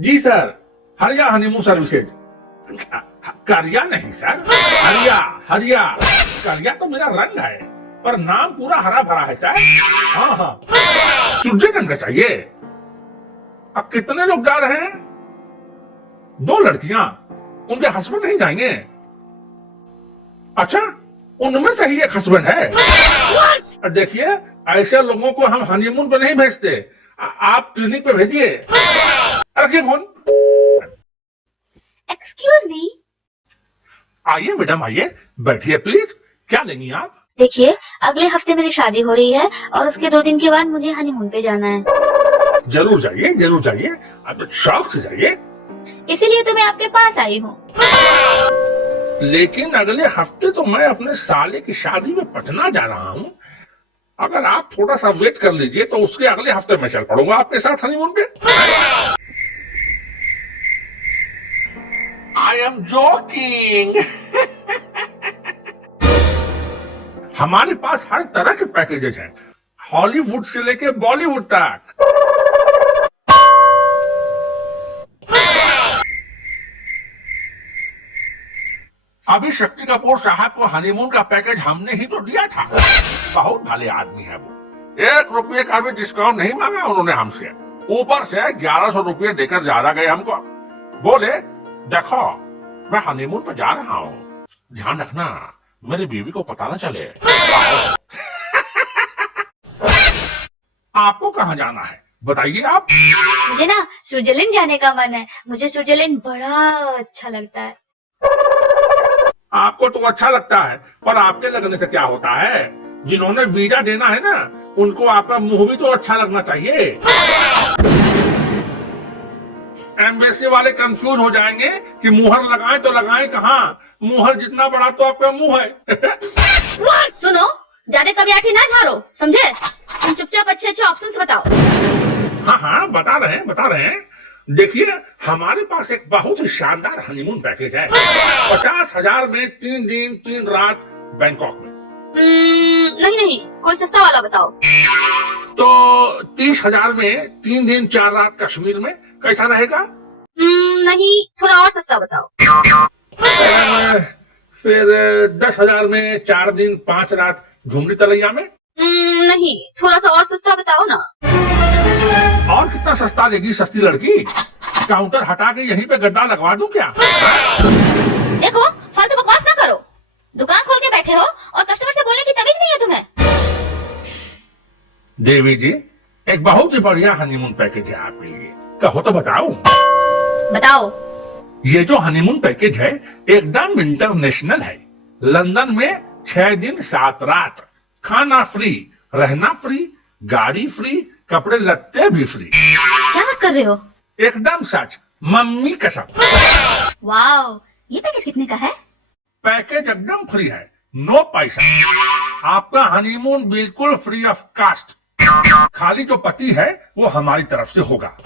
जी sir, हरिया honeymoon services. करिया नहीं सर, हरिया हरिया। करिया तो मेरा रंग है, पर नाम पूरा हरा भरा है सर। हाँ हाँ, स्विट्जरलैंड का चाहिए। अब कितने लोग जा रहे हैं? 2 लड़कियां, उनके हस्बैंड नहीं जाएंगे? अच्छा, उनमें से ही एक हस्बैंड है। देखिए, ऐसे लोगों को हम हनीमून पे नहीं भेजते। आप क्लिनिक पे भेजिए। रखिए फोन। Excuse me. आइए मैडम, आइए, बैठिए प्लीज। क्या लेंगी आप? देखिए, अगले हफ्ते मेरी शादी हो रही है और उसके 2 दिन के बाद मुझे हनीमून पे जाना है। जरूर जाइए, जरूर जाइए। आप शौक से जाइए। इसीलिए तो मैं आपके पास आई हूँ। लेकिन अगले हफ्ते तो मैं अपने साले की शादी में पटना जा रहा हूँ। अगर आप थोड़ा सा वेट कर लीजिए तो उसके अगले हफ्ते मैं चल पड़ूंगा आपके साथ हनीमून पे। I am joking. हमारे पास हर तरह के पैकेजेस हैं, हॉलीवुड से लेके बॉलीवुड तक। अभी शक्ति कपूर साहब को हनीमून का पैकेज हमने ही तो दिया था। बहुत भले आदमी है वो। 1 रुपये का भी डिस्काउंट नहीं मांगा उन्होंने हमसे। ऊपर से 1100 रुपये देकर ज्यादा गए हमको। बोले, देखो मैं हनीमून पर जा रहा हूँ, ध्यान रखना मेरी बीवी को पता न चले। आपको कहाँ जाना है बताइए आप? मुझे ना स्विट्जरलैंड जाने का मन है। मुझे स्विट्जरलैंड बड़ा अच्छा लगता है। आपको तो अच्छा लगता है, पर आपके लगने से क्या होता है? जिन्होंने वीजा देना है ना, उनको आपका मुंह भी तो अच्छा लगना चाहिए। एम्बेसी वाले कंफ्यूज हो जाएंगे कि मुहर लगाएं तो लगाएं कहाँ। मुहर जितना बड़ा तो आपका मुंह है। सुनो, ज्यादा कभी आठी ना झाड़ो, समझे? तुम चुपचाप अच्छे अच्छे ऑप्शंस बताओ। हाँ हाँ, बता रहे हैं, बता रहे हैं। देखिए, हमारे पास एक बहुत ही शानदार हनीमून पैकेज है। 50,000 में 3 दिन 3 रात बैंकॉक में। नहीं नहीं, कोई सस्ता वाला बताओ। तो 30,000 में 3 दिन 4 रात कश्मीर में कैसा रहेगा? नहीं, थोड़ा और सस्ता बताओ। फिर 10,000 में 4 दिन 5 रात घुमरी तलैया में। नहीं, थोड़ा सा और सस्ता बताओ ना। और कितना सस्ता देगी सस्ती लड़की? काउंटर हटा के यहीं पे गड्ढा लगवा दूं क्या? देखो, फालतू बकवास ना करो। दुकान खोल के बैठे हो और कस्टमर से बोलने की तमीज नहीं है तुम्हें। देवी जी, एक बहुत ही बढ़िया हनीमून पैकेज है आपके लिए। कहो तो बताओ। बताओ। ये जो हनीमून पैकेज है एकदम इंटरनेशनल है। लंदन में 6 दिन 7 रात, खाना फ्री, रहना फ्री, गाड़ी फ्री, कपड़े लत्ते भी फ्री। क्या बात कर रहे हो? एकदम सच, मम्मी कसम। वाओ, ये पैकेज कितने का है? पैकेज एकदम फ्री है, नो पैसा। आपका हनीमून बिल्कुल फ्री ऑफ कास्ट। खाली जो पति है वो हमारी तरफ से होगा।